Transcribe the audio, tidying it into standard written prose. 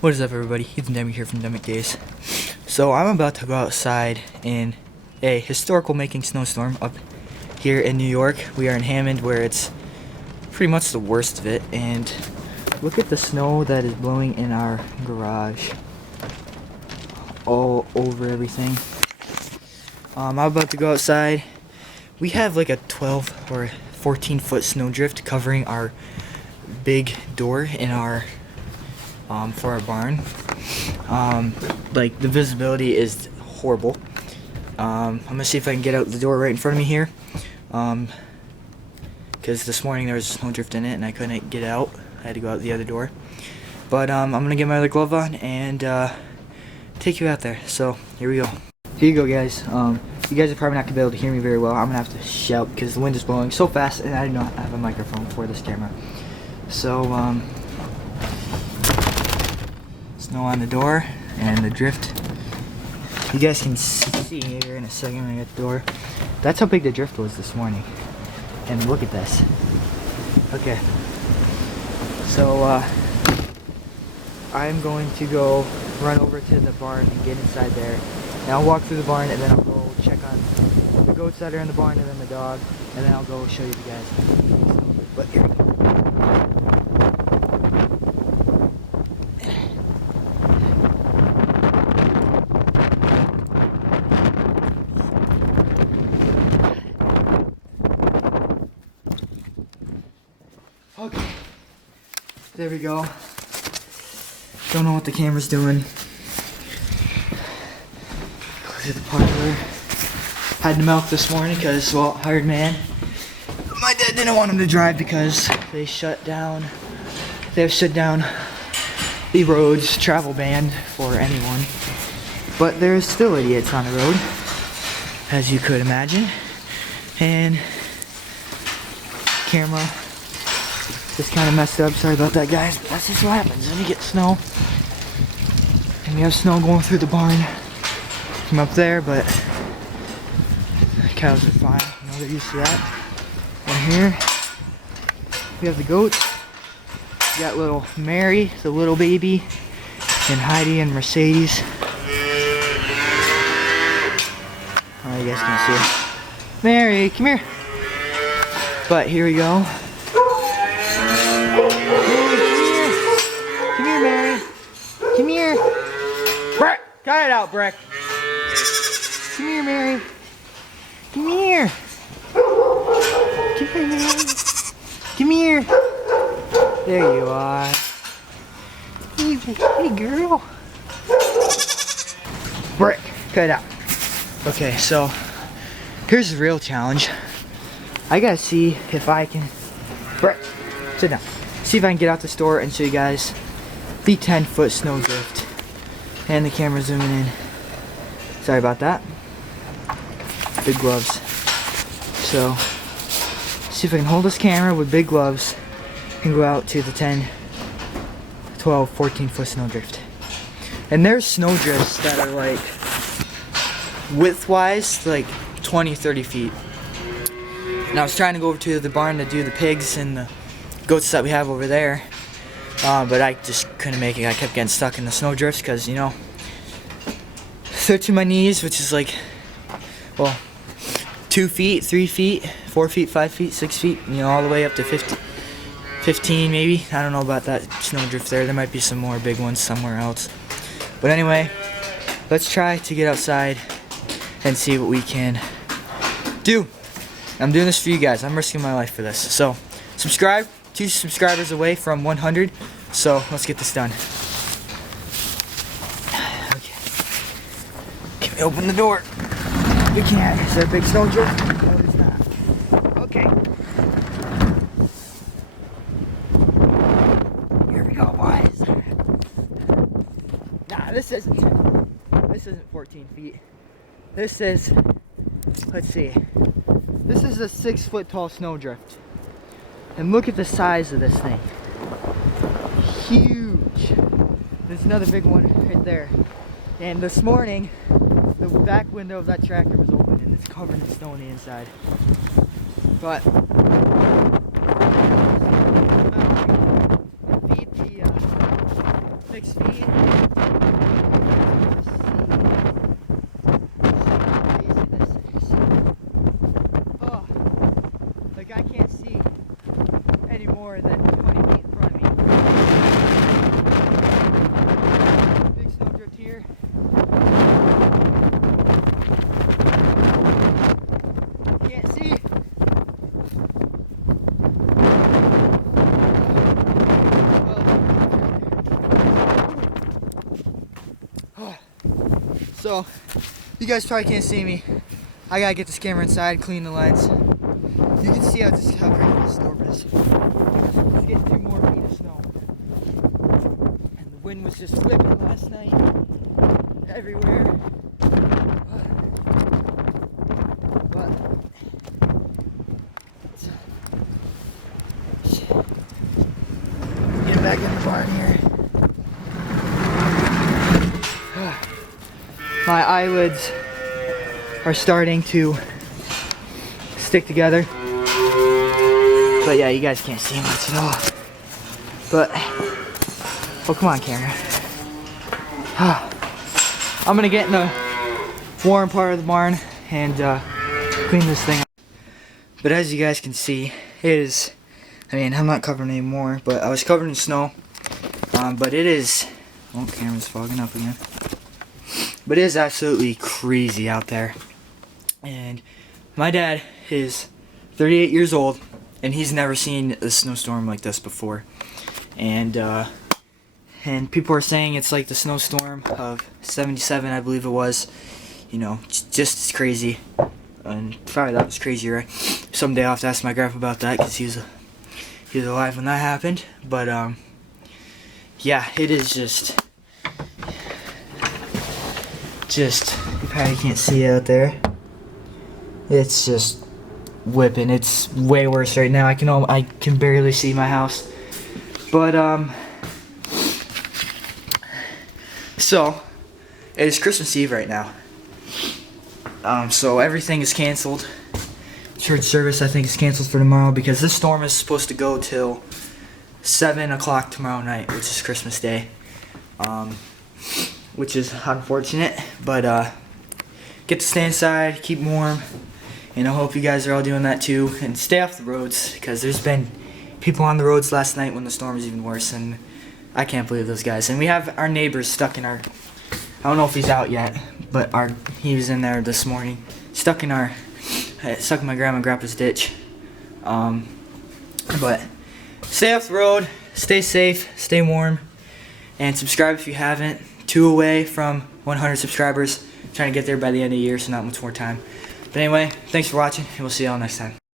What is up, everybody? Ethan Demi here from Demic Days. So I'm about to go outside in a historical making snowstorm up here in New York. We are in Hammond, where it's pretty much the worst of it, and look at the snow that is blowing in our garage all over everything. I'm about to go outside. We have like a 12 or 14 foot snowdrift covering our big door in our for our barn. Like, the visibility is horrible. I'm gonna see if I can get out the door right in front of me here, because this morning there was a snowdrift in it and I couldn't get out. I had to go out the other door. But I'm gonna get my other glove on and take you out there. So here we go. Here you go, guys. You guys are probably not gonna be able to hear me very well. I'm gonna have to shout because the wind is blowing so fast and I do not have a microphone for this camera. So snow on the door and the drift. You guys can see here in a second when I get the door. That's how big the drift was this morning. And look at this. Okay. So I'm going to go run over to the barn and get inside there. And I'll walk through the barn and then I'll go check on the goats that are in the barn and then the dog. And then I'll go show you the guys. But here we go. Okay, there we go. Don't know what the camera's doing. Close the parlor. Had to milk this morning because, well, hired man. My dad didn't want him to drive because they shut down. They have shut down the roads, travel ban for anyone. But there's still idiots on the road, as you could imagine. And camera just kind of messed up. Sorry about that, guys, but that's just what happens when you get snow. And we have snow going through the barn from up there, but the cows are fine. You know, they're used to that. And here we have the goats. We got little Mary, the little baby, and Heidi and Mercedes. Oh, you guys can see her. Mary, come here. But here we go. Come here, Mary. Come here. Brick, cut it out, Brick. Come here, Mary. Come here. Come here, Mary. Come here. There you are. Hey, girl. Brick, cut it out. Okay, so here's the real challenge. I gotta see if I can. Brick, sit down. See if I can get out the store and show you guys the 10-foot snowdrift. And the camera zooming in. Sorry about that. Big gloves. So, see if I can hold this camera with big gloves and go out to the 10, 12, 14-foot snowdrift. And there's snowdrifts that are like, width-wise, like 20, 30 feet. And I was trying to go over to the barn to do the pigs and the goats that we have over there, but I just couldn't make it. I kept getting stuck in the snowdrifts because, you know, they're to my knees, which is like, well, 2 feet, 3 feet, 4 feet, 5 feet, 6 feet, you know, all the way up to 15 maybe. I don't know about that snowdrift there. There might be some more big ones somewhere else. But anyway, let's try to get outside and see what we can do. I'm doing this for you guys. I'm risking my life for this. So, subscribe. 2 subscribers away from 100. So, let's get this done. Okay. Can we open the door? We can't. Is there a big snowdrift? No, it's not. Okay. Here we go, boys. Nah, this isn't 14 feet. This is, let's see. This is a 6-foot tall snowdrift. And look at the size of this thing. Huge. There's another big one right there. And this morning, the back window of that tractor was open and it's covered in snow on the inside. But feed the fixed feed So, you guys probably can't see me. I gotta get this camera inside, clean the lens. You can see how crazy this storm is. It's getting 2 more feet of snow. And the wind was just whipping last night. Everywhere. But get back in the barn here. My eyelids are starting to stick together. But yeah, you guys can't see much at all. But, oh, come on, camera. I'm gonna get in the warm part of the barn and clean this thing up. But as you guys can see, it is, I mean, I'm not covered anymore, but I was covered in snow. But it is, oh, camera's fogging up again. But it is absolutely crazy out there. And my dad is 38 years old, and he's never seen a snowstorm like this before. And people are saying it's like the snowstorm of '77, I believe it was. You know, just as crazy. And probably that was crazy, right? Someday I'll have to ask my grandpa about that, because he was alive when that happened. But yeah, it is just you probably can't see it out there. It's just whipping. It's way worse right now. I can barely see my house. But so it is Christmas Eve right now. So everything is canceled. Church service, I think, is canceled for tomorrow because this storm is supposed to go till 7 o'clock tomorrow night, which is Christmas Day. Which is unfortunate, but get to stay inside, keep warm, and I hope you guys are all doing that too, and stay off the roads, because there's been people on the roads last night when the storm was even worse, and I can't believe those guys. And we have our neighbors stuck in our, I don't know if he's out yet, but he was in there this morning, stuck in my grandma and grandpa's ditch. But stay off the road, stay safe, stay warm, and subscribe if you haven't. 2 away from 100 subscribers. Trying to get there by the end of the year, so not much more time. But anyway, thanks for watching, and we'll see y'all next time.